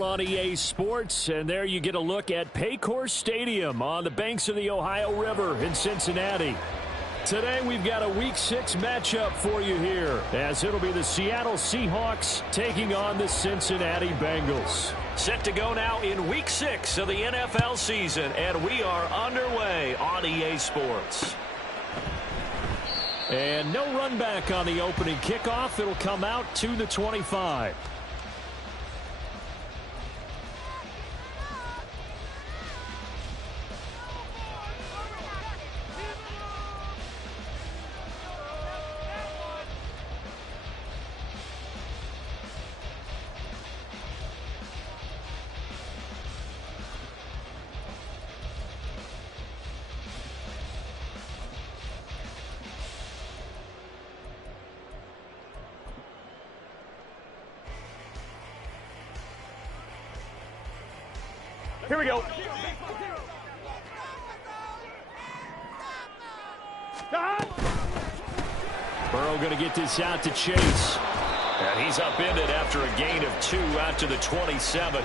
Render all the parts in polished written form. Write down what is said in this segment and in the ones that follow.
NFL on EA Sports, and there you get a look at Paycor Stadium on the banks of the Ohio River in Cincinnati. Today we've got a Week 6 matchup for you here, as it'll be the Seattle Seahawks taking on the Cincinnati Bengals. Set to go now in Week 6 of the NFL season, and we are underway on EA Sports. And no run back on the opening kickoff. It'll come out to the 25. Here we go. Burrow going to get this out to Chase. And he's upended after a gain of 2 out to the 27.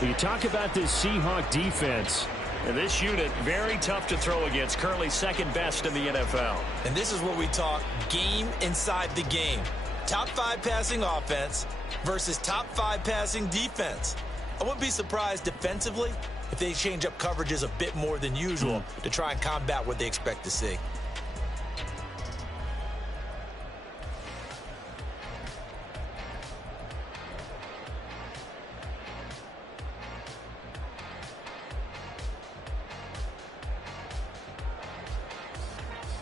You talk about this Seahawk defense. And this unit, very tough to throw against, currently second best in the NFL. And this is where we talk game inside the game. Top 5 passing offense versus top 5 passing defense. I wouldn't be surprised defensively if they change up coverages a bit more than usual to try and combat what they expect to see.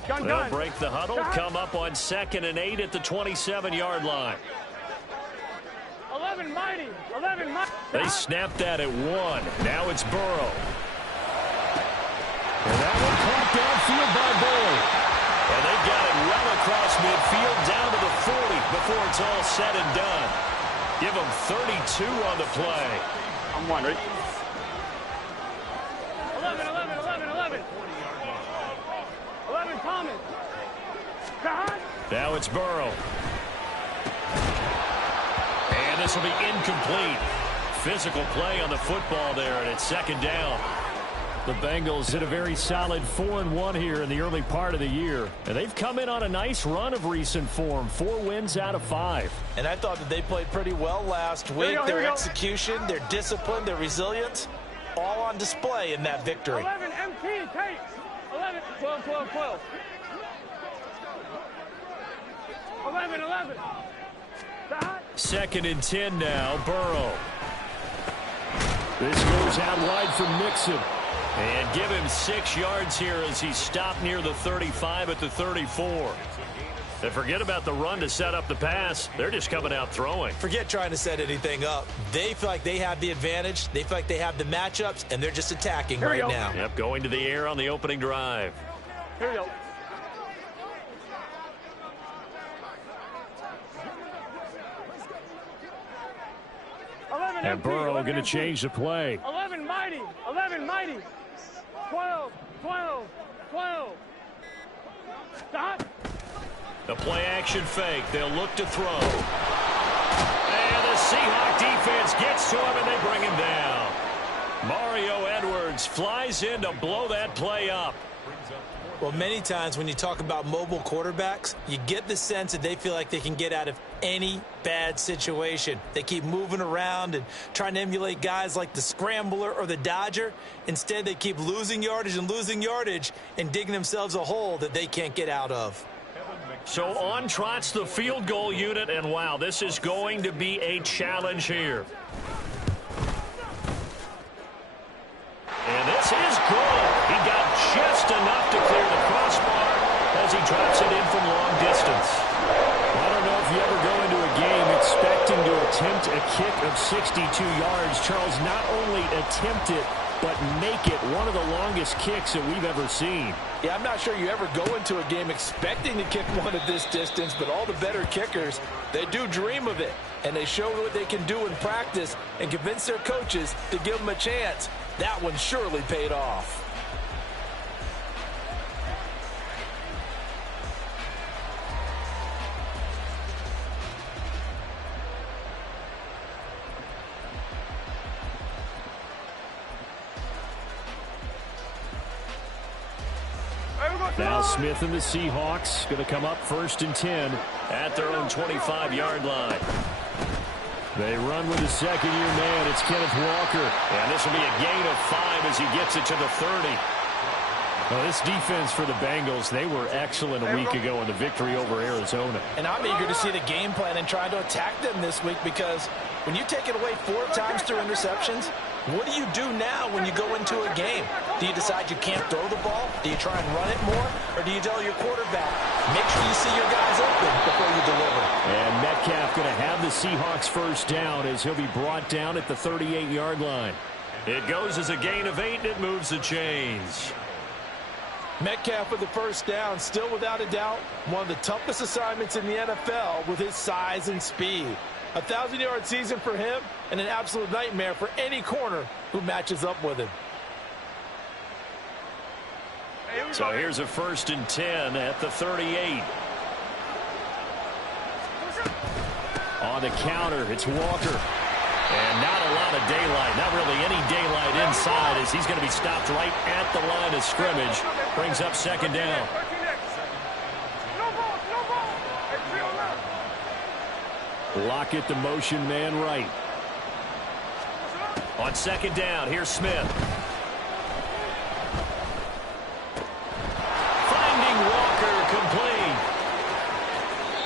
They'll break the huddle, come up on 2nd and 8 at the 27-yard line. 11 mighty. They snapped that at 1. Now it's Burrow. And that one caught downfield by Boyd. And they got it well across midfield down to the 40 before it's all said and done. Give them 32 on the play. I'm one, right? 11. 11 Thomas. Now it's Burrow. And this will be incomplete. Physical play on the football there, and it's 2nd down. The Bengals hit a very solid 4-1 here in the early part of the year. And they've come in on a nice run of recent form. 4 wins out of 5. And I thought that they played pretty well last week. Their execution, their discipline, their resilience, all on display in that victory. 11 MT, Tate. 11, 12. 11. 2nd and 10 now, Burrow. This goes out wide for Mixon. And give him 6 yards here as he stopped near the 35 at the 34. And forget about the run to set up the pass. They're just coming out throwing. Forget trying to set anything up. They feel like they have the advantage. They feel like they have the matchups, and they're just attacking right now. Yep, going to the air on the opening drive. Here we go. And Burrow going to change the play. 11 mighty. 12. Stop. The play action fake. They'll look to throw. And the Seahawk defense gets to him, and they bring him down. Mario Edwards flies in to blow that play up. Well, many times when you talk about mobile quarterbacks, you get the sense that they feel like they can get out of any bad situation. They keep moving around and trying to emulate guys like the Scrambler or the Dodger. Instead, they keep losing yardage and digging themselves a hole that they can't get out of. So on trots the field goal unit, and wow, this is going to be a challenge here. And this is good. He got just enough to clear the crossbar as he drops it in from long distance. I don't know if you ever go into a game expecting to attempt a kick of 62 yards. Charles, not only attempt it, but make it one of the longest kicks that we've ever seen. Yeah, I'm not sure you ever go into a game expecting to kick one at this distance, but all the better kickers, they do dream of it. And they show what they can do in practice and convince their coaches to give them a chance. That one surely paid off. Now Smith and the Seahawks going to come up 1st and 10 at their own 25-yard line. They run with the second-year man. It's Kenneth Walker. And this will be a gain of 5 as he gets it to the 30. Well, this defense for the Bengals, they were excellent a week ago in the victory over Arizona. And I'm eager to see the game plan and try to attack them this week, because when you take it away 4 times through interceptions, what do you do now when you go into a game? Do you decide you can't throw the ball? Do you try and run it more? Or do you tell your quarterback, make sure you see your guys open before you deliver? And Metcalf going to have the Seahawks first down as he'll be brought down at the 38-yard line. It goes as a gain of 8, and it moves the chains. Metcalf with the first down, still without a doubt, one of the toughest assignments in the NFL with his size and speed. 1,000-yard season for him, and an absolute nightmare for any corner who matches up with him. So here's a 1st and 10 at the 38. On the counter, it's Walker. And not a lot of daylight, not really any daylight inside, as he's going to be stopped right at the line of scrimmage. Brings up 2nd down. Lockett, the motion man right. On 2nd down, here's Smith. Finding Walker complete.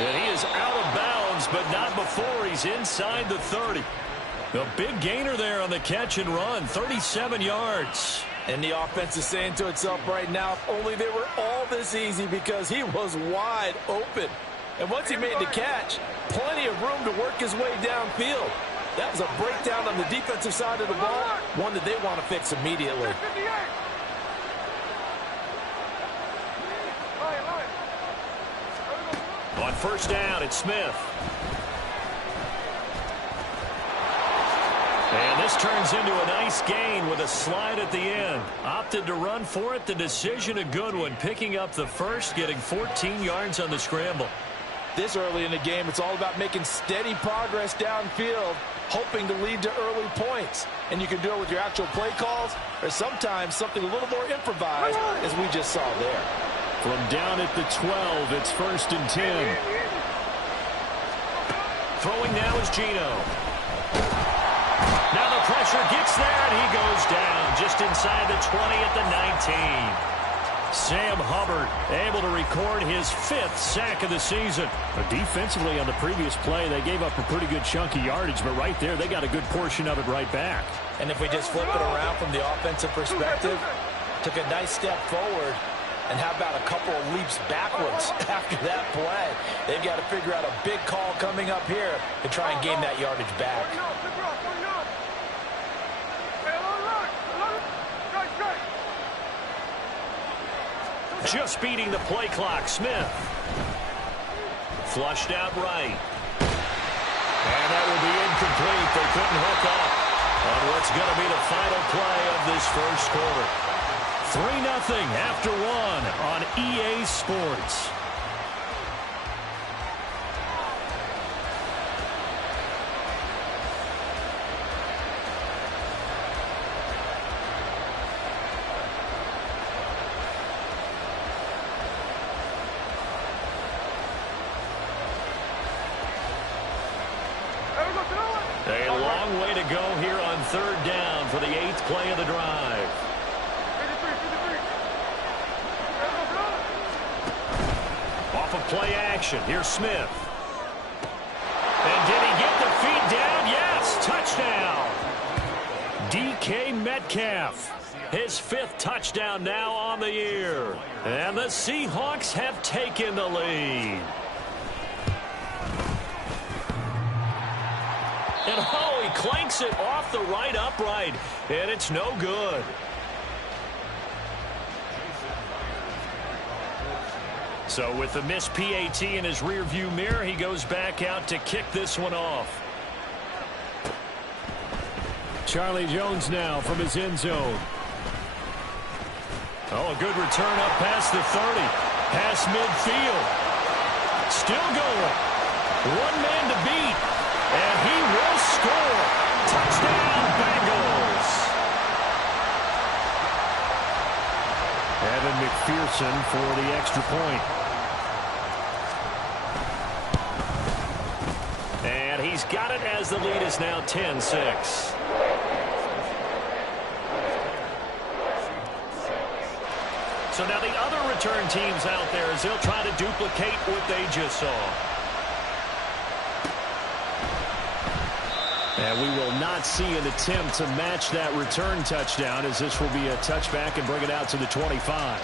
And he is out of bounds, but not before he's inside the 30. A big gainer there on the catch and run, 37 yards. And the offense is saying to itself right now, if only they were all this easy, because he was wide open. And once he made the catch, plenty of room to work his way downfield. That was a breakdown on the defensive side of the ball, one that they want to fix immediately. On 1st down, it's Smith. And this turns into a nice gain with a slide at the end. Opted to run for it. The decision a good one. Picking up the first, getting 14 yards on the scramble. This early in the game, it's all about making steady progress downfield, hoping to lead to early points. And you can do it with your actual play calls, or sometimes something a little more improvised, as we just saw there. From down at the 12, it's 1st and 10. Throwing now is Geno. Now the pressure gets there, and he goes down just inside the 20 at the 19. Sam Hubbard able to record his 5th sack of the season. But defensively on the previous play, they gave up a pretty good chunk of yardage, but right there they got a good portion of it right back. And if we just flip it around from the offensive perspective, took a nice step forward, and how about a couple of leaps backwards after that play? They've got to figure out a big call coming up here to try and gain that yardage back. Just beating the play clock, Smith. Flushed out right. And that will be incomplete. They couldn't hook up on what's going to be the final play of this first quarter. 3-0 after 1 on EA Sports. A long way to go here on 3rd down for the 8th play of the drive. Off of play action, here's Smith. And did he get the feet down? Yes, touchdown. DK Metcalf. His 5th touchdown now on the year. And the Seahawks have taken the lead. And oh, he clanks it off the right upright, and it's no good. So with the missed PAT in his rearview mirror, he goes back out to kick this one off. Charlie Jones now from his end zone. Oh, a good return up past the 30. Past midfield. Still going. One man to beat. And he will score. Touchdown, Bengals. Evan McPherson Jefferson for the extra point. And he's got it as the lead is now 10-6. So now the other return teams out there as they'll try to duplicate what they just saw. And we will not see an attempt to match that return touchdown, as this will be a touchback and bring it out to the 25.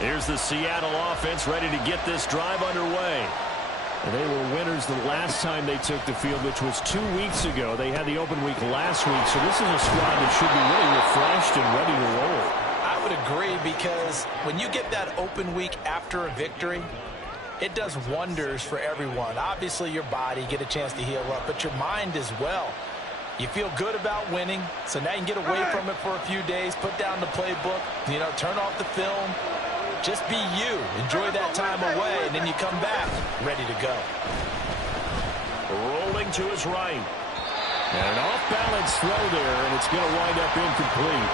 Here's the Seattle offense ready to get this drive underway. They were winners the last time they took the field, which was 2 weeks ago. They had the open week last week, so this is a squad that should be really refreshed and ready to roll. I would agree, because when you get that open week after a victory, it does wonders for everyone. Obviously, your body, get a chance to heal up, but your mind as well. You feel good about winning, so now you can get away from it for a few days, put down the playbook, turn off the film. Just be you. Enjoy that time away, and then you come back ready to go. Rolling to his right. And an off-balance throw there, and it's going to wind up incomplete.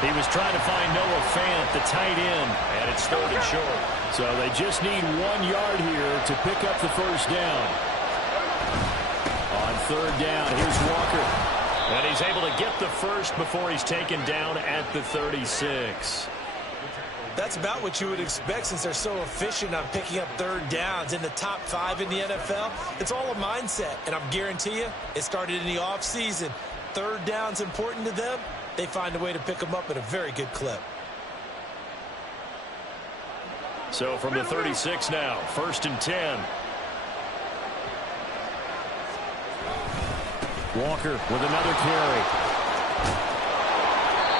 He was trying to find Noah Fant, the tight end, and it's third and short. So they just need 1 yard here to pick up the first down. On third down, here's Walker. And he's able to get the first before he's taken down at the 36. That's about what you would expect, since they're so efficient on picking up third downs in the top 5 in the NFL. It's all a mindset, and I guarantee you it started in the offseason. Third down's important to them. They find a way to pick them up at a very good clip. So from the 36 now, 1st and 10. Walker with another carry.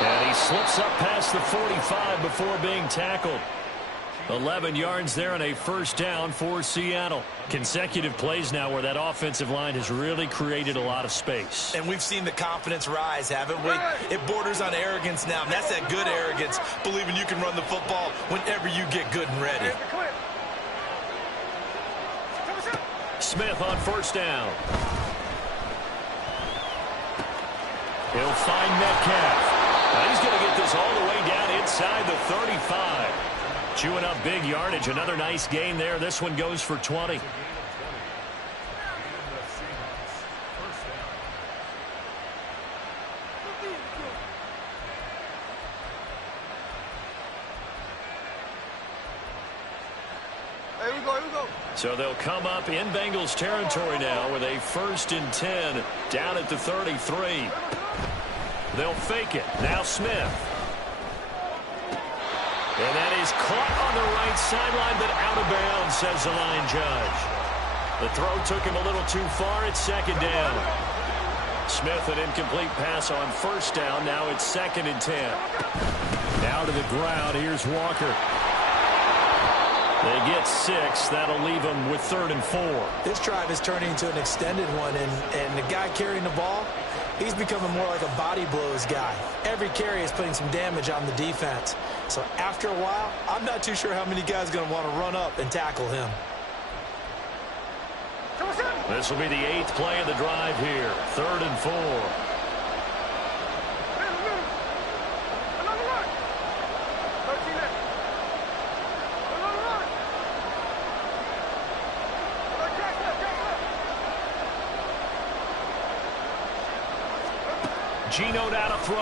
And he slips up past the 45 before being tackled. 11 yards there and a first down for Seattle. Consecutive plays now where that offensive line has really created a lot of space. And we've seen the confidence rise, haven't we? It borders on arrogance now, and that's that good arrogance, believing you can run the football whenever you get good and ready. Smith on first down. He'll find Metcalf. Now he's going to get this all the way down inside the 35. Chewing up big yardage. Another nice gain there. This one goes for 20. So they'll come up in Bengals territory now with a 1st and 10 down at the 33. They'll fake it. Now Smith. And that is caught on the right sideline, but out of bounds, says the line judge. The throw took him a little too far. It's 2nd down. Smith, an incomplete pass on 1st down. Now it's 2nd and 10. Now to the ground. Here's Walker. They get 6. That'll leave them with 3rd and 4. This drive is turning into an extended one, and the guy carrying the ball, he's becoming more like a body blows guy. Every carry is putting some damage on the defense. So after a while, I'm not too sure how many guys are going to want to run up and tackle him. This will be the 8th play of the drive here. 3rd and 4. Geno down a throw.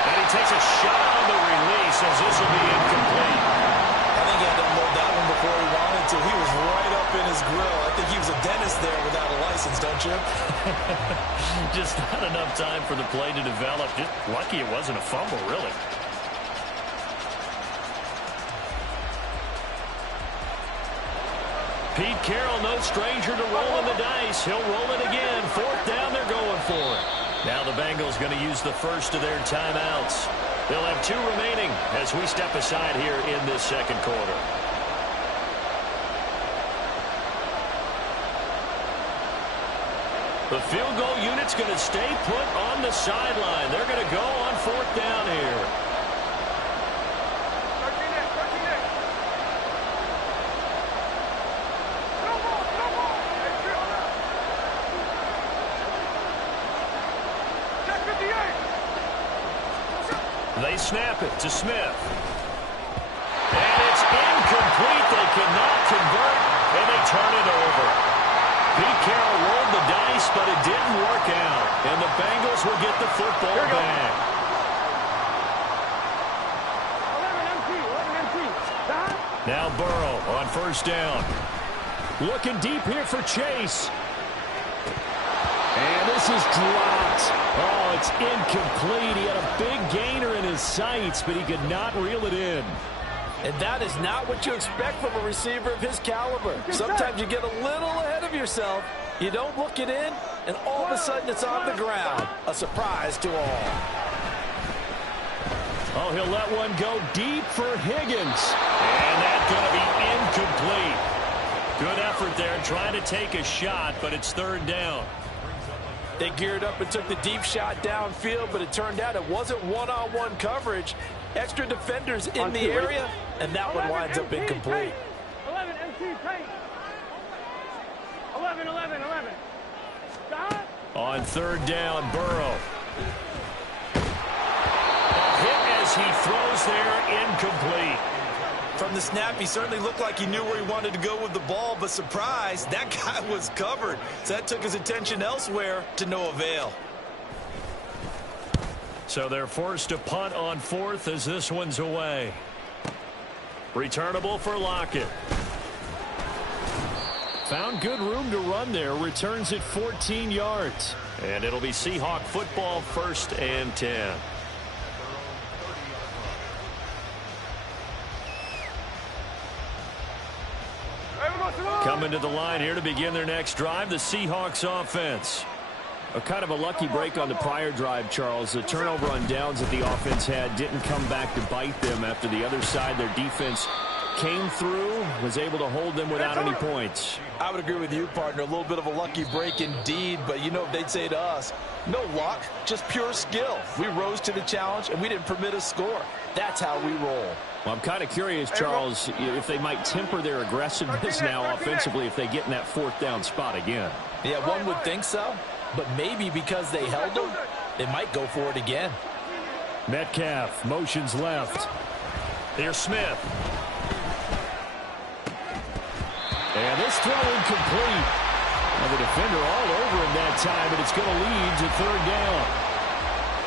And he takes a shot on the release as this will be incomplete. I think he had to unload that one before he wanted to. He was right up in his grill. I think he was a dentist there without a license, don't you? Just not enough time for the play to develop. Just lucky it wasn't a fumble, really. Pete Carroll, no stranger to rolling the dice. He'll roll it again. 4th down, they're going for it. Now the Bengals going to use the first of their timeouts. They'll have 2 remaining as we step aside here in this 2nd quarter. The field goal unit's going to stay put on the sideline. They're going to go on 4th down here. They snap it to Smith. And it's incomplete. They cannot convert, and they turn it over. Pete Carroll rolled the dice, but it didn't work out. And the Bengals will get the football back. 11 MT. Now Burrow on first down. Looking deep here for Chase. And this is dropped. Oh, it's incomplete. He had a big gainer in his sights, but he could not reel it in. And that is not what you expect from a receiver of his caliber. Sometimes you get a little ahead of yourself. You don't look it in, and all of a sudden it's on the ground. A surprise to all. Oh, he'll let one go deep for Higgins. And that's going to be incomplete. Good effort there trying to take a shot, but it's third down. They geared up and took the deep shot downfield, but it turned out it wasn't one-on-one coverage. Extra defenders in the area, and that one winds up incomplete. 11 MT, paint. 11. On third down, Burrow. A hit as he throws there, incomplete. From the snap, he certainly looked like he knew where he wanted to go with the ball, but surprise, that guy was covered. So that took his attention elsewhere to no avail. So they're forced to punt on fourth as this one's away. Returnable for Lockett. Found good room to run there. Returns at 14 yards. And it'll be Seahawk football, 1st and 10. Coming to the line here to begin their next drive, the Seahawks offense. A kind of a lucky break on the prior drive, Charles. The turnover on downs that the offense had didn't come back to bite them after the other side. Their defense came through, was able to hold them without any points. I would agree with you, partner. A little bit of a lucky break indeed, but you know what they'd say to us? No luck, just pure skill. We rose to the challenge, and we didn't permit a score. That's how we roll. Well, I'm kind of curious, Charles, if they might temper their aggressiveness now offensively if they get in that fourth down spot again. Yeah, one would think so, but maybe because they held them, they might go for it again. Metcalf motions left. Here's Smith. And this throw incomplete. And the defender all over him that time, but it's going to lead to third down.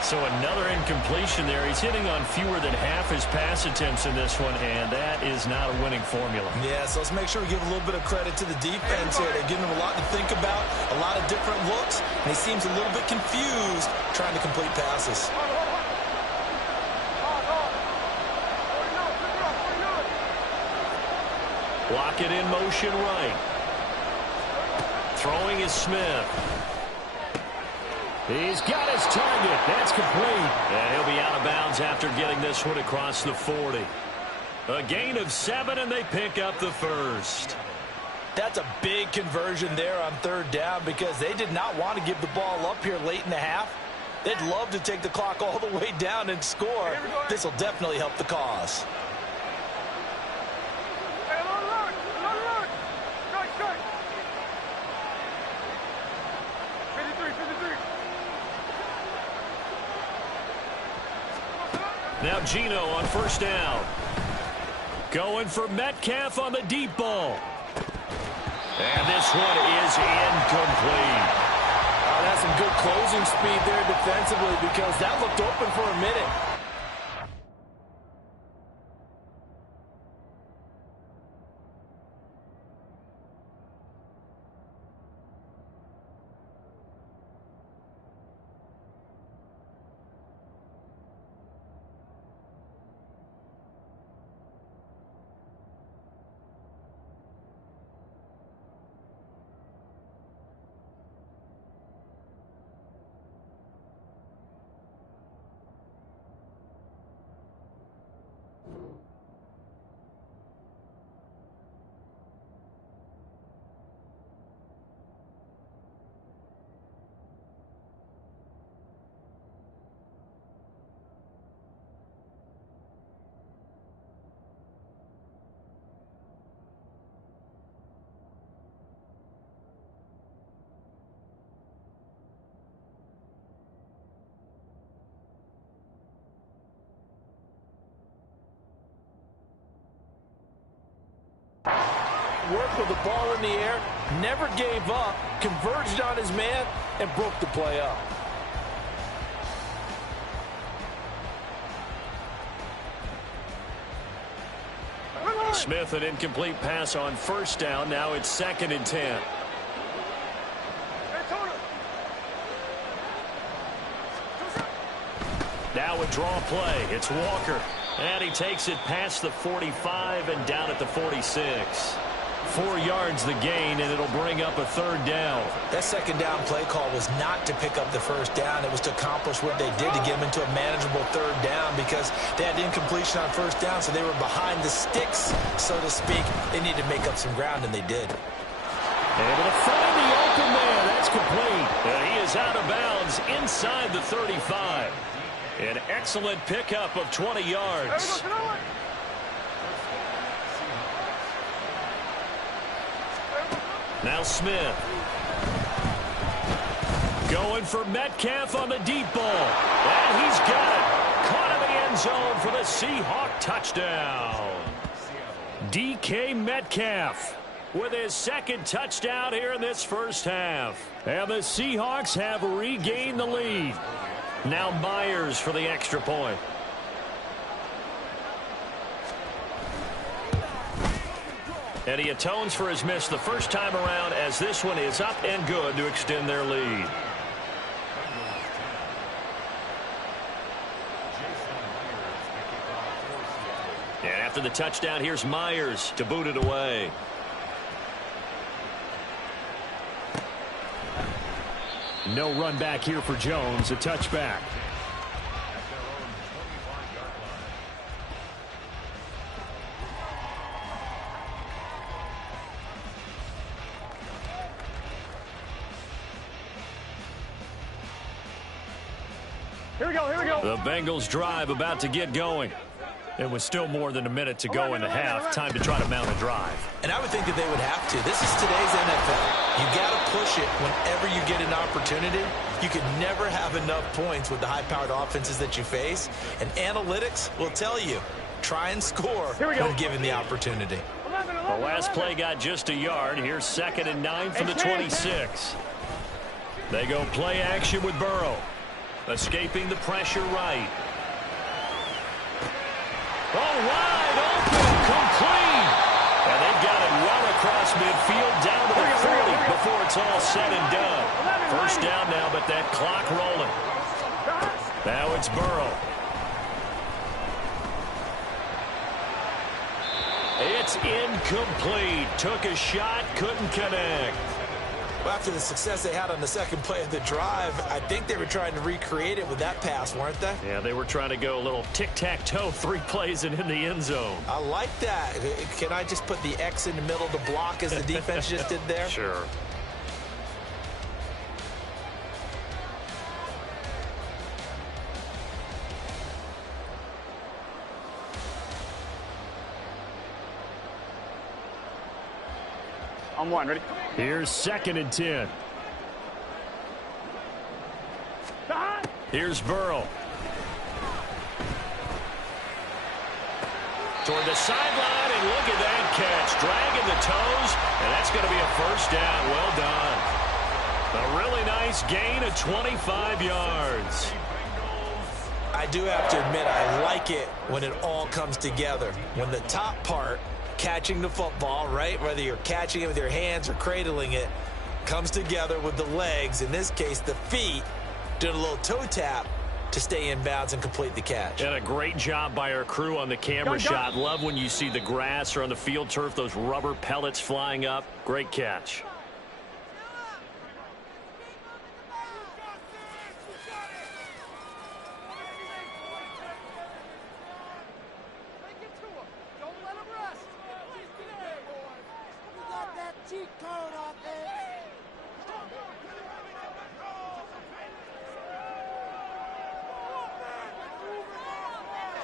So another incompletion there. He's hitting on fewer than half his pass attempts in this one, and that is not a winning formula. Yeah, so let's make sure we give a little bit of credit to the defense here. They're giving him a lot to think about, a lot of different looks, and he seems a little bit confused trying to complete passes. Lockett in motion right. Throwing is Smith. He's got his target. That's complete. And he'll be out of bounds after getting this one across the 40. A gain of 7, and they pick up the first. That's a big conversion there on third down because they did not want to give the ball up here late in the half. They'd love to take the clock all the way down and score. This will definitely help the cause. Now Gino on first down. Going for Metcalf on the deep ball. And this one is incomplete. That's some good closing speed there defensively because that looked open for a minute. work with the ball in the air, never gave up, converged on his man, and broke the play up. Smith, an incomplete pass on first down. Now it's 2nd and 10. Now a draw play. It's Walker. And he takes it past the 45 and down at the 46. 4 yards the gain, and it'll bring up a 3rd down. That 2nd down play call was not to pick up the 1st down. It was to accomplish what they did to get them into a manageable 3rd down because they had incompletion on 1st down, so they were behind the sticks, so to speak. They needed to make up some ground, and they did. Able to find the open man. That's complete. And he is out of bounds inside the 35. An excellent pickup of 20 yards. Now Smith. Going for Metcalf on the deep ball. And he's got it. Caught in the end zone for the Seahawk touchdown. DK Metcalf with his 2nd touchdown here in this first half. And the Seahawks have regained the lead. Now Myers for the extra point. And he atones for his miss the first time around as this one is up and good to extend their lead. And after the touchdown, here's Myers to boot it away. No run back here for Jones. A touchback. Here we go, here we go. The Bengals drive about to get going. It was still more than a minute to go in the half. Time to try to mount a drive. And I would think that they would have to. This is today's NFL. You got to push it whenever you get an opportunity. You could never have enough points with the high-powered offenses that you face. And analytics will tell you, try and score when given the opportunity. The last play got just a yard. Here's 2nd and 9 from the 26. They go play action with Burrow. Escaping the pressure right. Oh, wide open, complete. And they've got it well across midfield down to the 40 before it's all said and done. First down now, but that clock rolling. Now it's Burrow. It's incomplete. Took a shot, couldn't connect. Well, after the success they had on the 2nd play of the drive, I think they were trying to recreate it with that pass, weren't they? Yeah, they were trying to go a little tic-tac-toe, 3 plays and in the end zone. I like that. Can I just put the X in the middle to block as the defense just did there? Sure. On 1, ready? Here's 2nd and 10. Here's Burrow. Toward the sideline, and look at that catch. Dragging the toes, and that's going to be a first down. Well done. A really nice gain of 25 yards. I do have to admit, I like it when it all comes together. When the top part, catching the football, right, whether you're catching it with your hands or cradling it, comes together with the legs, in this case the feet, doing a little toe tap to stay in bounds and complete the catch. And a great job by our crew on the camera shot. Love when you see the grass or on the field turf, those rubber pellets flying up. Great catch.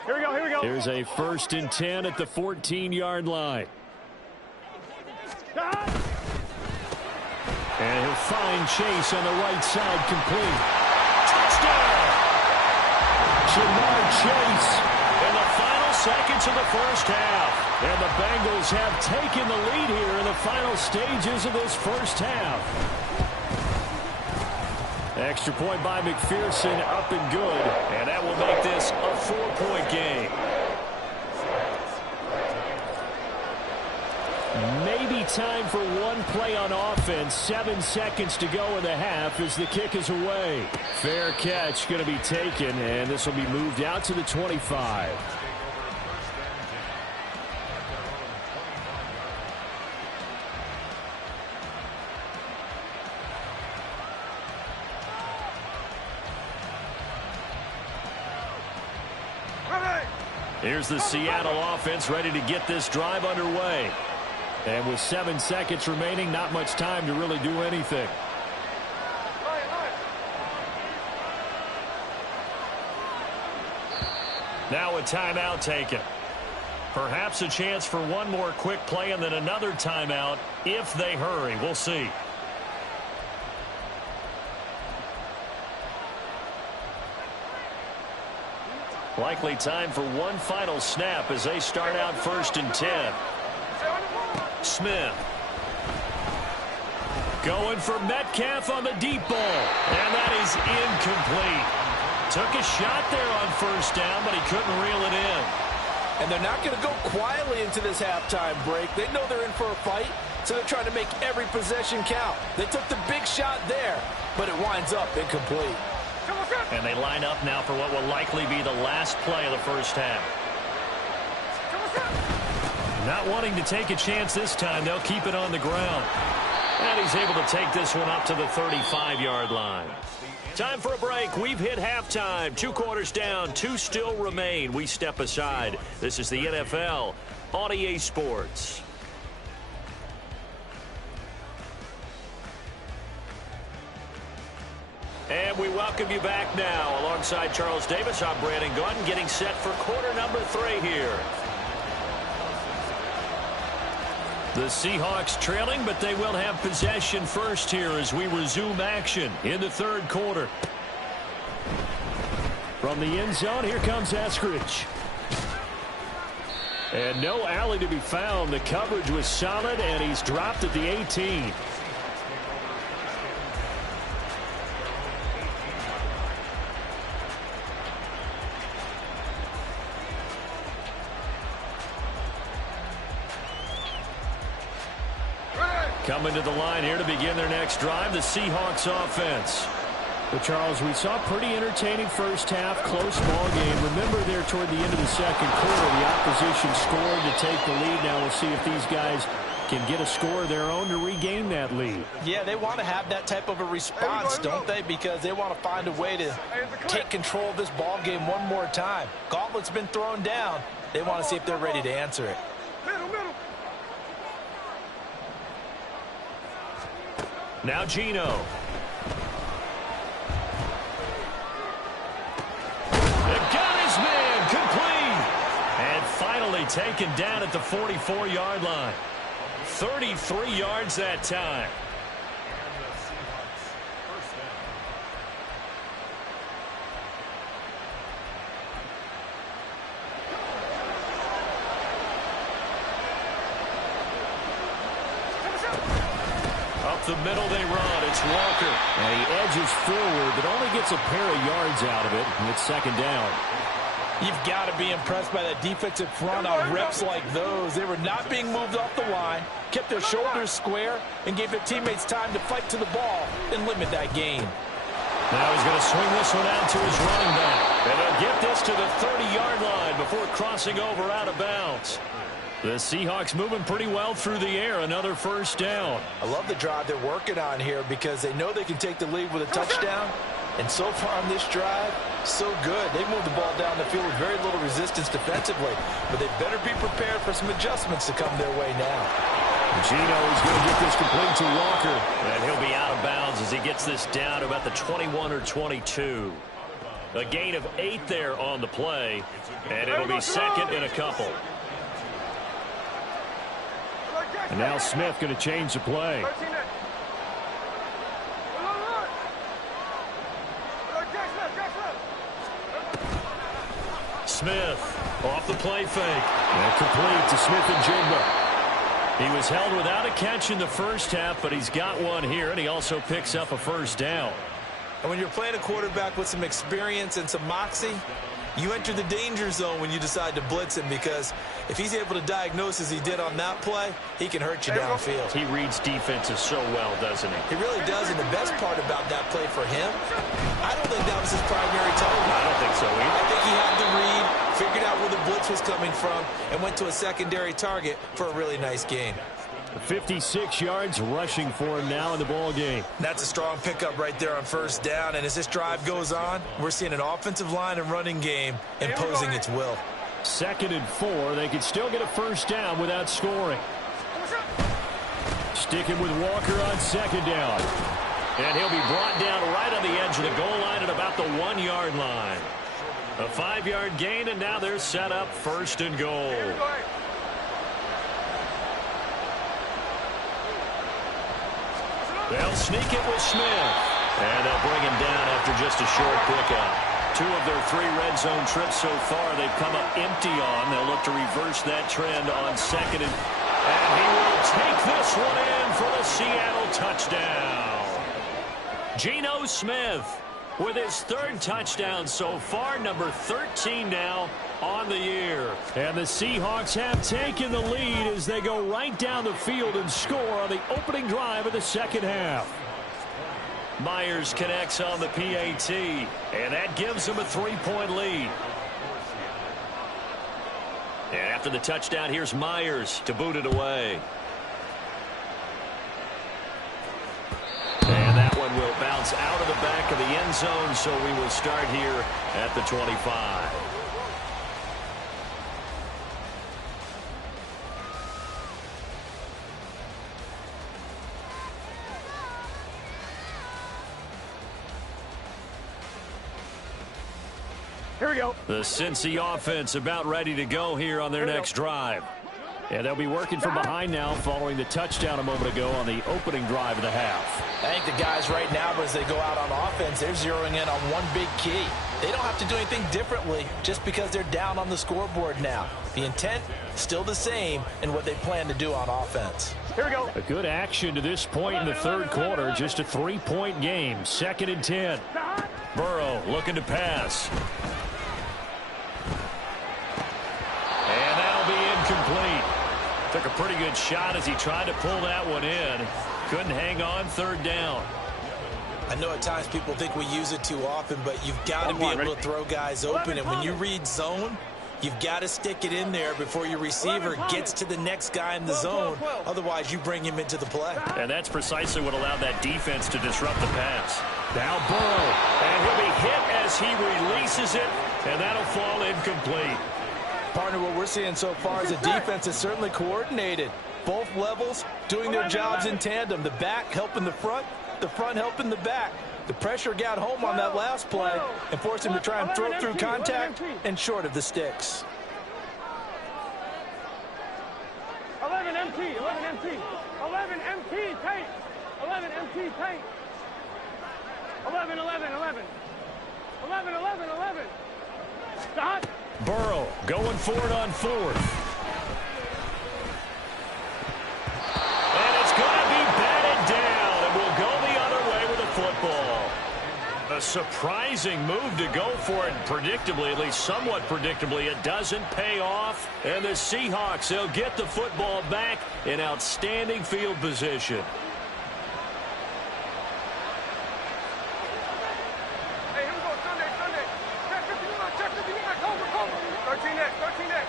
Here we go, here we go. Here's a 1st and 10 at the 14-yard line. And he'll find Chase on the right side, complete. Touchdown! Jamar Chase. And the final seconds of the first half. And the Bengals have taken the lead here in the final stages of this first half. Extra point by McPherson, up and good. And that will make this a 4-point game. Maybe time for one play on offense. 7 seconds to go in the half as the kick is away. Fair catch going to be taken, and this will be moved out to the 25. Here's the Seattle offense ready to get this drive underway. And with 7 seconds remaining, not much time to really do anything. Now a timeout taken. Perhaps a chance for one more quick play and then another timeout if they hurry. We'll see. Likely time for one final snap as they start out 1st and 10. Smith. Going for Metcalf on the deep ball. And that is incomplete. Took a shot there on 1st down, but he couldn't reel it in. And they're not going to go quietly into this halftime break. They know they're in for a fight, so they're trying to make every possession count. They took the big shot there, but it winds up incomplete. And they line up now for what will likely be the last play of the first half. Not wanting to take a chance this time, they'll keep it on the ground. And he's able to take this one up to the 35-yard line. Time for a break. We've hit halftime. 2 quarters down, 2 still remain. We step aside. This is the NFL on EA Sports. And we welcome you back now. Alongside Charles Davis, I'm Brandon Gunn, getting set for quarter number 3 here. The Seahawks trailing, but they will have possession first here as we resume action in the 3rd quarter. From the end zone, here comes Eskridge. And no alley to be found. The coverage was solid, and he's dropped at the 18. Coming to the line here to begin their next drive, the Seahawks offense. Well, Charles, we saw a pretty entertaining first half, close ball game. Remember there toward the end of the 2nd quarter, the opposition scored to take the lead. Now we'll see if these guys can get a score of their own to regain that lead. Yeah, they want to have that type of a response, don't they? Because they want to find a way to take control of this ball game one more time. Gauntlet's been thrown down. They want to see if they're ready to answer it. Now Gino. Got his man, complete. And finally taken down at the 44-yard line. 33 yards that time. Up the middle they run. It's Walker. And he edges forward, but only gets a pair of yards out of it. And it's 2nd down. You've got to be impressed by that defensive front on reps like those. They were not being moved off the line, kept their shoulders square, and gave their teammates time to fight to the ball and limit that gain. Now he's going to swing this one out to his running back. And they'll get this to the 30-yard line before crossing over out of bounds. The Seahawks moving pretty well through the air. Another 1st down. I love the drive they're working on here because they know they can take the lead with a touchdown. And so far on this drive, so good. They moved the ball down the field with very little resistance defensively. But they better be prepared for some adjustments to come their way now. Gino is going to get this complete to Walker. And he'll be out of bounds as he gets this down to about the 21 or 22. A gain of 8 there on the play. And it'll be 2nd and a couple. And now Smith going to change the play. Smith off the play fake. And complete to Smith and Jigba. He was held without a catch in the first half, but he's got one here, and he also picks up a first down. And when you're playing a quarterback with some experience and some moxie, you enter the danger zone when you decide to blitz him, because if he's able to diagnose as he did on that play, he can hurt you downfield. He reads defenses so well, doesn't he? He really does, and the best part about that play for him, I don't think that was his primary target. I don't think so either. I think he had the read, figured out where the blitz was coming from, and went to a secondary target for a really nice gain. 56 yards rushing for him now in the ball game. That's a strong pickup right there on first down, and as this drive goes on, we're seeing an offensive line and running game imposing its will. 2nd and 4. They can still get a first down without scoring. Sticking with Walker on 2nd down. And he'll be brought down right on the edge of the goal line at about the 1-yard line. A 5-yard gain, and now they're set up 1st and goal. They'll sneak it with Smith. And they'll bring him down after just a short pickup. 2 of their 3 red zone trips so far they've come up empty on. They'll look to reverse that trend on 2nd. And he will take this one in for the Seattle touchdown. Geno Smith with his 3rd touchdown so far, number 13 now on the year. And the Seahawks have taken the lead as they go right down the field and score on the opening drive of the 2nd half. Myers connects on the PAT, and that gives them a 3-point lead. And after the touchdown, here's Myers to boot it away. And that one will bounce out of the back of the end zone, so we will start here at the 25. Here we go. The Cincy offense about ready to go here on their next drive. And they'll be working from behind now following the touchdown a moment ago on the opening drive of the half. I think the guys right now, as they go out on offense, they're zeroing in on one big key. They don't have to do anything differently just because they're down on the scoreboard now. The intent still the same in what they plan to do on offense. Here we go. A good action to this point in the 3rd quarter. Just a 3-point game. 2nd and 10. Burrow looking to pass. And that'll be incomplete. Took a pretty good shot as he tried to pull that one in. Couldn't hang on 3rd down. I know at times people think we use it too often, but you've got to be able to throw guys open. And when you read zone, you've got to stick it in there before your receiver gets to the next guy in the zone. Otherwise, you bring him into the play. And that's precisely what allowed that defense to disrupt the pass. Now Burrow. And he'll be hit as he releases it. And that'll fall incomplete. Partner, what we're seeing so far is the defense is certainly coordinated. Both levels doing their jobs in tandem. The back helping the front helping the back. The pressure got home on that last play and forced him to try and throw through contact and short of the sticks. 11 MT, 11 MT, 11 MT, tight. 11 MT, tight. 11, 11, 11. 11, 11, 11. Stop. Burrow going for it on 4th. And it's going to be batted down, and we'll go the other way with the football. A surprising move to go for it, predictably, at least somewhat predictably. It doesn't pay off, and the Seahawks, they'll get the football back in outstanding field position. Hey, here we go. Sunday, Sunday. Check 59, cover, cover. 13X, 13X.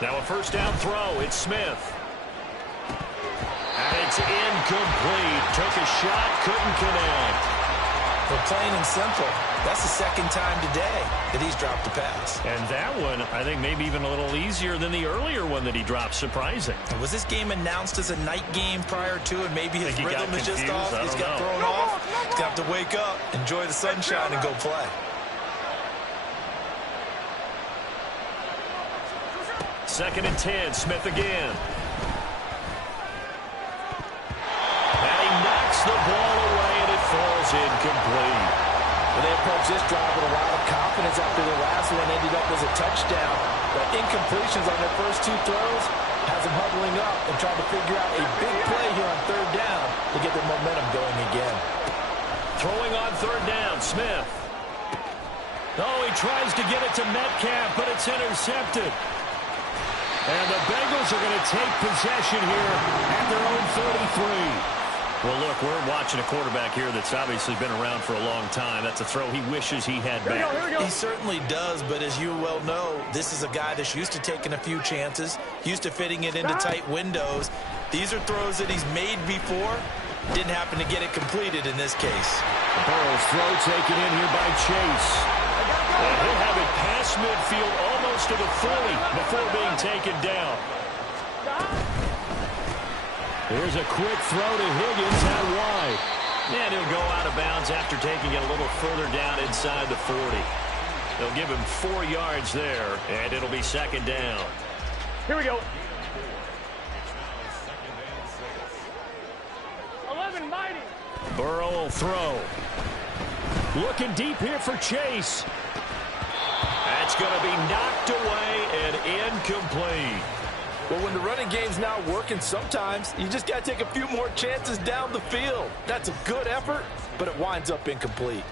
Now a first down throw. It's Smith. And it's incomplete. Took a shot, couldn't connect. But plain and simple, that's the 2nd time today that he's dropped a pass. And that one, I think, maybe even a little easier than the earlier one that he dropped. Surprising. Was this game announced as a night game prior to, and maybe his rhythm is just off? He's got thrown off. He's got to wake up, enjoy the sunshine, and go play. 2nd and 10. Smith again. And he knocks the ball away, and it falls incomplete. Well, they approached this drive with a lot of confidence after the last one ended up as a touchdown. But incompletions on their first two throws has them huddling up and trying to figure out a big play here on third down to get their momentum going again. Throwing on third down, Smith. Oh, he tries to get it to Metcalf, but it's intercepted. And the Bengals are going to take possession here at their own 33. Well, look, we're watching a quarterback here that's obviously been around for a long time. That's a throw he wishes he had back. He certainly does, but as you well know, this is a guy that's used to taking a few chances, used to fitting it into tight windows. These are throws that he's made before. Didn't happen to get it completed in this case. Burrow's throw taken in here by Chase. And he'll have it past midfield almost to the 40 before being taken down. Here's a quick throw to Higgins out wide. And he'll go out of bounds after taking it a little further down inside the 40. They'll give him 4 yards there, and it'll be second down. Here we go. 11 mighty. Burrow will throw. Looking deep here for Chase. That's going to be knocked away and incomplete. Well, when the running game's not working, sometimes you just got to take a few more chances down the field. That's a good effort, but it winds up incomplete.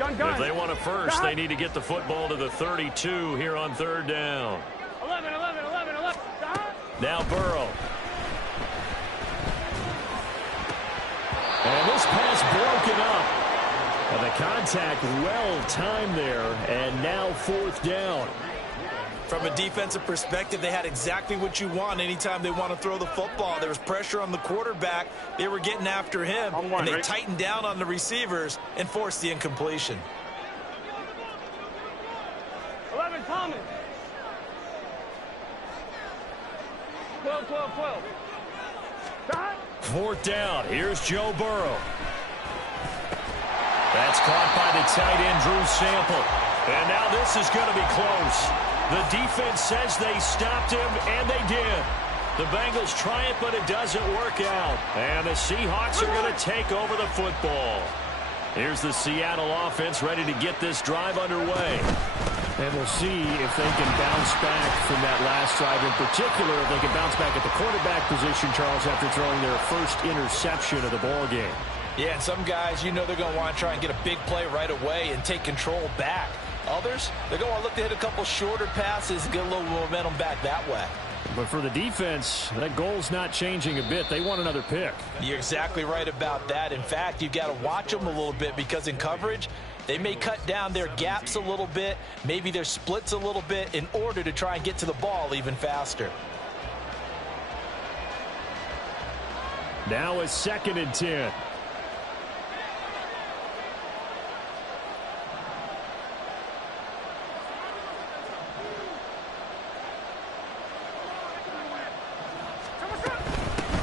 If they want a first, they need to get the football to the 32 here on third down. 11. Now Burrow. And this pass broken up. And the contact well timed there, and now fourth down. From a defensive perspective, they had exactly what you want anytime they want to throw the football. There was pressure on the quarterback. They were getting after him, and they tightened down on the receivers and forced the incompletion. 11 Thomas. 12. Fourth down. Here's Joe Burrow. That's caught by the tight end, Drew Sample. And now this is going to be close. The defense says they stopped him, and they did. The Bengals try it, but it doesn't work out. And the Seahawks are going to take over the football. Here's the Seattle offense ready to get this drive underway. And we'll see if they can bounce back from that last drive. In particular, if they can bounce back at the quarterback position, Charles, after throwing their first interception of the ball game. Yeah, and some guys, you know they're going to want to try and get a big play right away and take control back. Others, they're going to look to hit a couple shorter passes and get a little momentum back that way. But for the defense, that goal's not changing a bit. They want another pick. You're exactly right about that. In fact, you've got to watch them a little bit because in coverage, they may cut down their gaps a little bit, maybe their splits a little bit in order to try and get to the ball even faster. Now a 2nd and 10.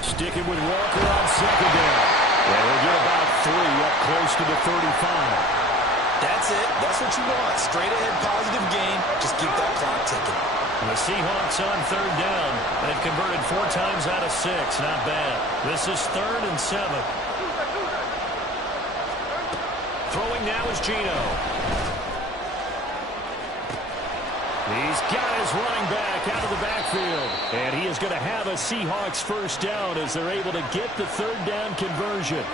Sticking with Walker on 2nd down. And we'll get about 3 up close to the 35. That's it. That's what you want. Straight ahead positive gain. Just keep that clock ticking. The Seahawks on third down. They've converted 4 times out of 6. Not bad. This is 3rd and 7. Throwing now is Geno. He's got his running back out of the backfield. And he is going to have a Seahawks first down as they're able to get the 3rd down conversion.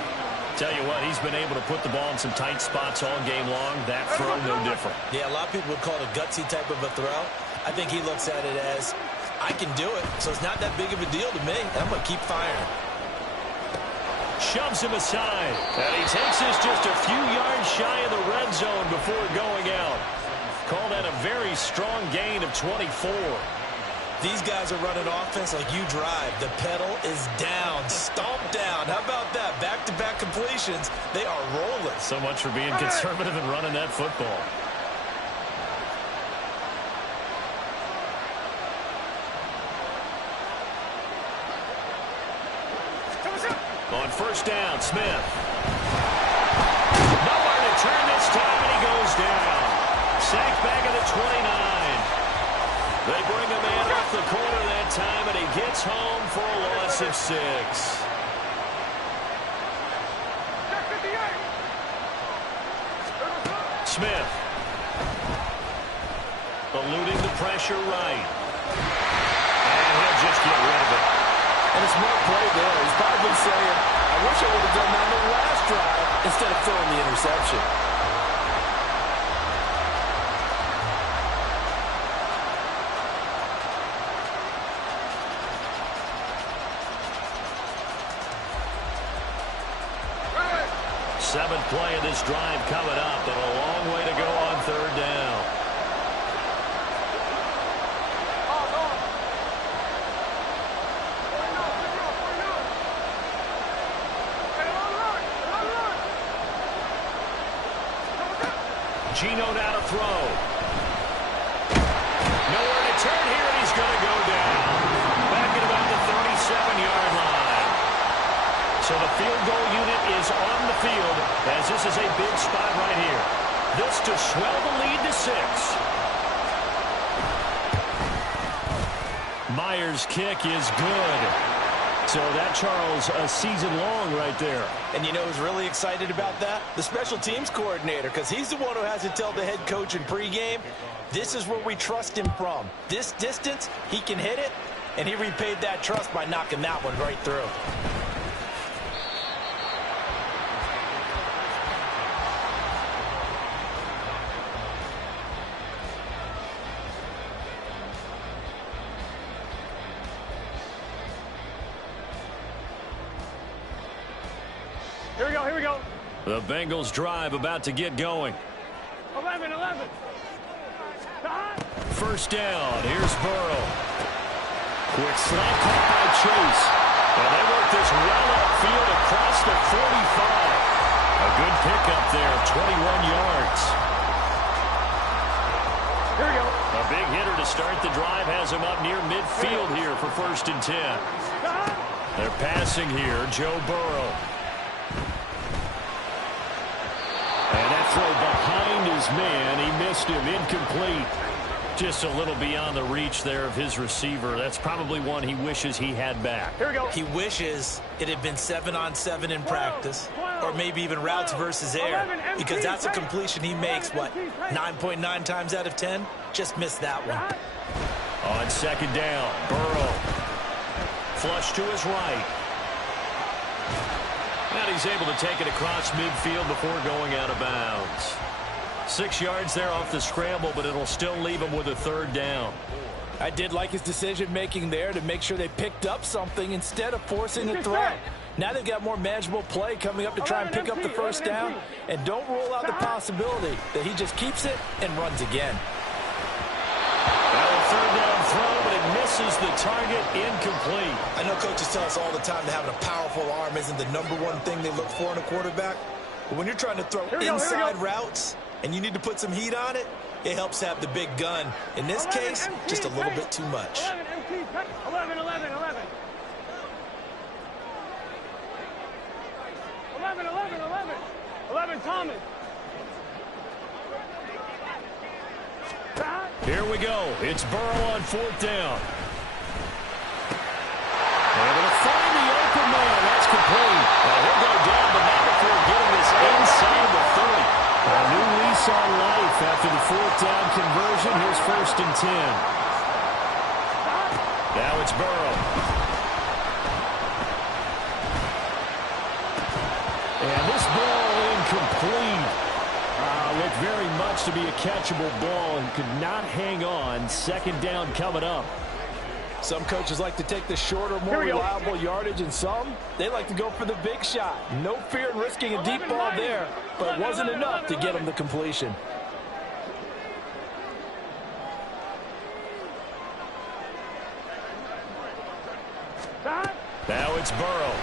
Tell you what, he's been able to put the ball in some tight spots all game long. That throw, no different. Yeah, a lot of people would call it a gutsy type of a throw. I think he looks at it as, I can do it, so it's not that big of a deal to me. I'm going to keep firing. Shoves him aside. And he takes this just a few yards shy of the red zone before going out. Call that a very strong gain of 24. These guys are running offense like you drive. The pedal is down, stomp down. How about that? Back-to-back completions. They are rolling. So much for being conservative and running that football. On first down, Smith. Nowhere to turn this time, and he goes down. Sacked back at the 29. They bring a man off the corner that time, and he gets home for a loss of 6. Smith. Eluding the pressure right. And he'll just get rid of it. And a smart play there. He's probably been saying, I wish I would have done that on the last drive instead of throwing the interception. Seventh play of this drive coming up, and a long way to go on third down. Gino now to throw. Nowhere to turn here, and he's going to go down. Back at about the 37-yard line. So the field goal unit is on the field, as this is a big spot right here. This to swell the lead to 6. Myers' kick is good. So that, Charles, a season long right there. And you know who's really excited about that? The special teams coordinator, because he's the one who has to tell the head coach in pregame, this is where we trust him from. This distance, he can hit it, and he repaid that trust by knocking that one right through. Here we go. The Bengals drive about to get going. 11. First down. Here's Burrow. Quick slant cut by Chase. And they work this well upfield across the 45. A good pickup there, 21 yards. Here we go. A big hitter to start the drive has him up near midfield here for 1st and 10. They're passing here, Joe Burrow. And that throw behind his man, he missed him, incomplete. Just a little beyond the reach there of his receiver. That's probably one he wishes he had back. Here we go. He wishes it had been 7-on-7 in practice, or maybe even routes versus air, because that's a completion he makes, 9.9 times out of 10? Just missed that one. On second down, Burrow. Flush to his right. And he's able to take it across midfield before going out of bounds. 6 yards there off the scramble, but it'll still leave him with a third down. I did like his decision-making there to make sure they picked up something instead of forcing a throw. Now they've got more manageable play coming up to try and pick up the first down, and don't rule out the possibility that he just keeps it and runs again. Well, a third down throw, but it misses the target, incomplete. I know coaches tell us all the time that having a powerful arm isn't the #1 thing they look for in a quarterback. But when you're trying to throw inside routes and you need to put some heat on it, it helps have the big gun. In this case, just a little bit too much. 11. 11, Thomas. Here we go. It's Burrow on 4th down. Able to find the open man. That's complete. Now he'll go down, but not before getting this inside the 30. A new lease on life after the 4th down conversion. Here's 1st and 10. Now it's Burrow. And this ball incomplete. Looked very much to be a catchable ball and could not hang on. Second down coming up. Some coaches like to take the shorter, more reliable yardage, and some, they like to go for the big shot. No fear in risking a deep ball there, but it wasn't enough to get him the completion. Now it's Burrow.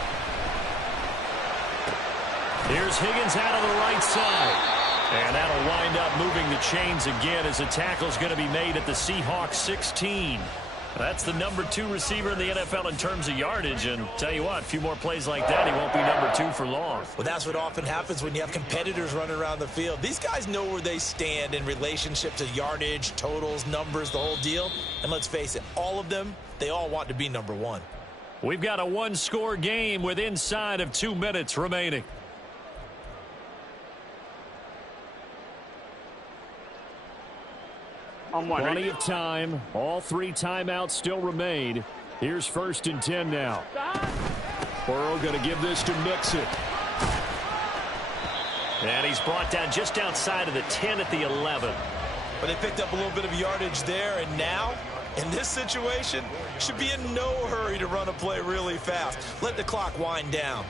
Here's Higgins out on the right side. And that'll wind up moving the chains again as the tackle's going to be made at the Seahawks 16. That's the number 2 receiver in the NFL in terms of yardage. And tell you what, a few more plays like that, he won't be number 2 for long. Well, that's what often happens when you have competitors running around the field. These guys know where they stand in relationship to yardage, totals, numbers, the whole deal. And let's face it, all of them, they all want to be number 1. We've got a one-score game with inside of 2 minutes remaining. Plenty of time. All 3 timeouts still remain. Here's 1st and 10 now. Burrow going to give this to Mixon. And he's brought down just outside of the 10 at the 11. But they picked up a little bit of yardage there, and now, in this situation, should be in no hurry to run a play really fast. Let the clock wind down.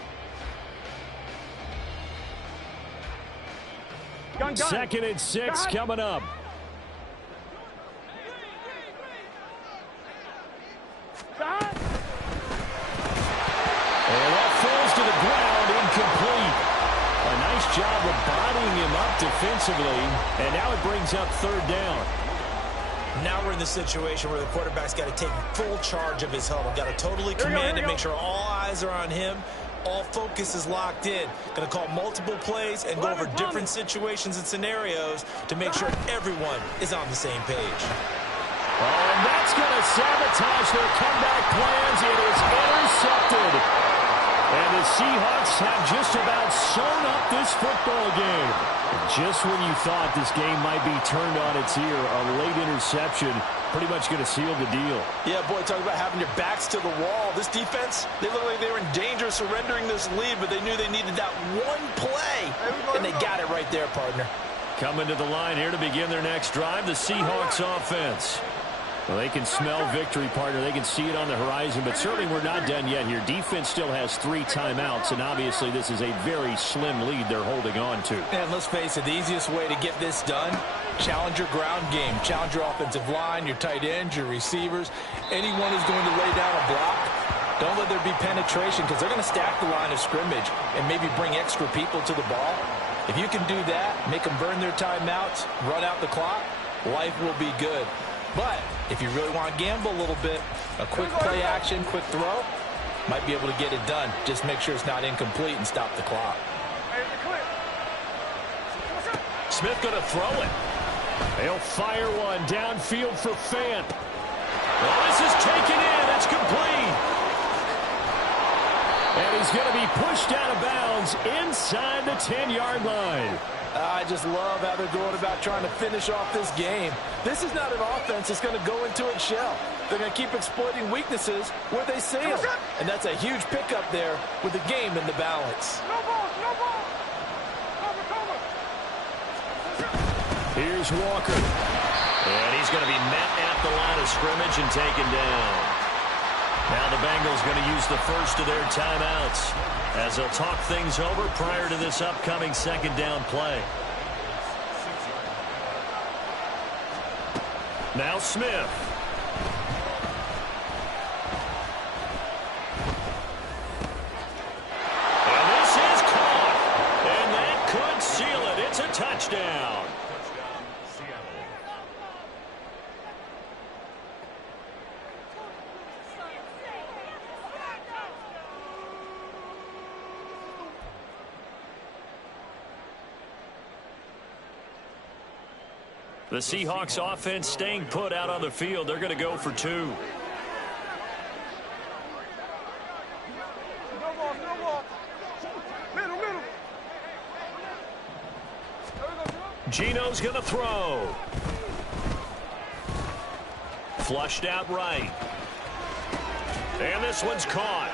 2nd and 6 coming up. And that falls to the ground, incomplete. A nice job of bodying him up defensively, and now it brings up 3rd down. Now we're in the situation where the quarterback's got to take full charge of his huddle. Got to totally command it, make sure all eyes are on him. All focus is locked in. Going to call multiple plays and go over different situations and scenarios to make sure everyone is on the same page. Oh, and that's going to sabotage their comeback plans. It is intercepted. And the Seahawks have just about sewn up this football game. Just when you thought this game might be turned on its ear, a late interception pretty much going to seal the deal. Yeah, boy, talk about having your backs to the wall. This defense, they look like they were in danger of surrendering this lead, but they knew they needed that one play, and they got it right there, partner. Coming to the line here to begin their next drive, the Seahawks offense. Well, they can smell victory, partner. They can see it on the horizon, but certainly we're not done yet here. Defense still has 3 timeouts, and obviously this is a very slim lead they're holding on to. And let's face it, the easiest way to get this done, challenge your ground game. Challenge your offensive line, your tight ends, your receivers. Anyone who's going to lay down a block, don't let there be penetration because they're going to stack the line of scrimmage and maybe bring extra people to the ball. If you can do that, make them burn their timeouts, run out the clock, life will be good. But if you really want to gamble a little bit, a quick play action, quick throw, might be able to get it done. Just make sure it's not incomplete and stop the clock. Smith going to throw it. They'll fire one downfield for Fant. Well, this is taken in. It's complete. And he's going to be pushed out of bounds inside the 10-yard line. I just love how they're going about trying to finish off this game. This is not an offense that's going to go into its shell. They're going to keep exploiting weaknesses where they see them. And that's a huge pickup there with the game in the balance. No ball, no ball. Cover. Here's Walker. And he's going to be met at the line of scrimmage and taken down. Now the Bengals going to use the first of their timeouts as they'll talk things over prior to this upcoming 2nd down play. Now Smith. And this is caught. And that could seal it. It's a touchdown. The Seahawks offense staying put out on the field. They're going to go for 2. No ball. Middle. Gino's going to throw. Flushed out right. And this one's caught.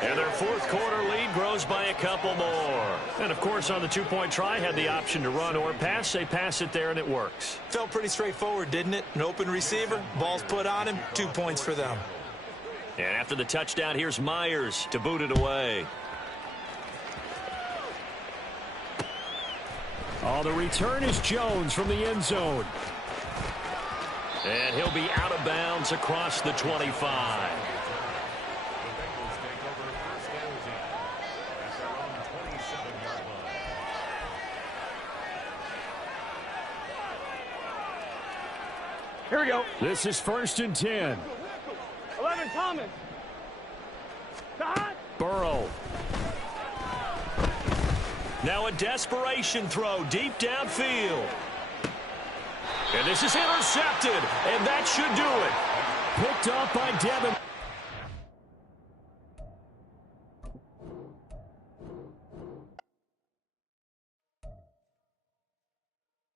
And their 4th quarter lead grows by a couple more. And, of course, on the 2-point try, had the option to run or pass. They pass it there, and it works. Felt pretty straightforward, didn't it? An open receiver, ball's put on him, 2 points for them. And after the touchdown, here's Myers to boot it away. Oh, the return is Jones from the end zone. And he'll be out of bounds across the 25. Here we go. This is 1st and 10. 11, Thomas. Todd. Burrow. Now a desperation throw deep downfield. And this is intercepted, and that should do it. Picked off by Devin.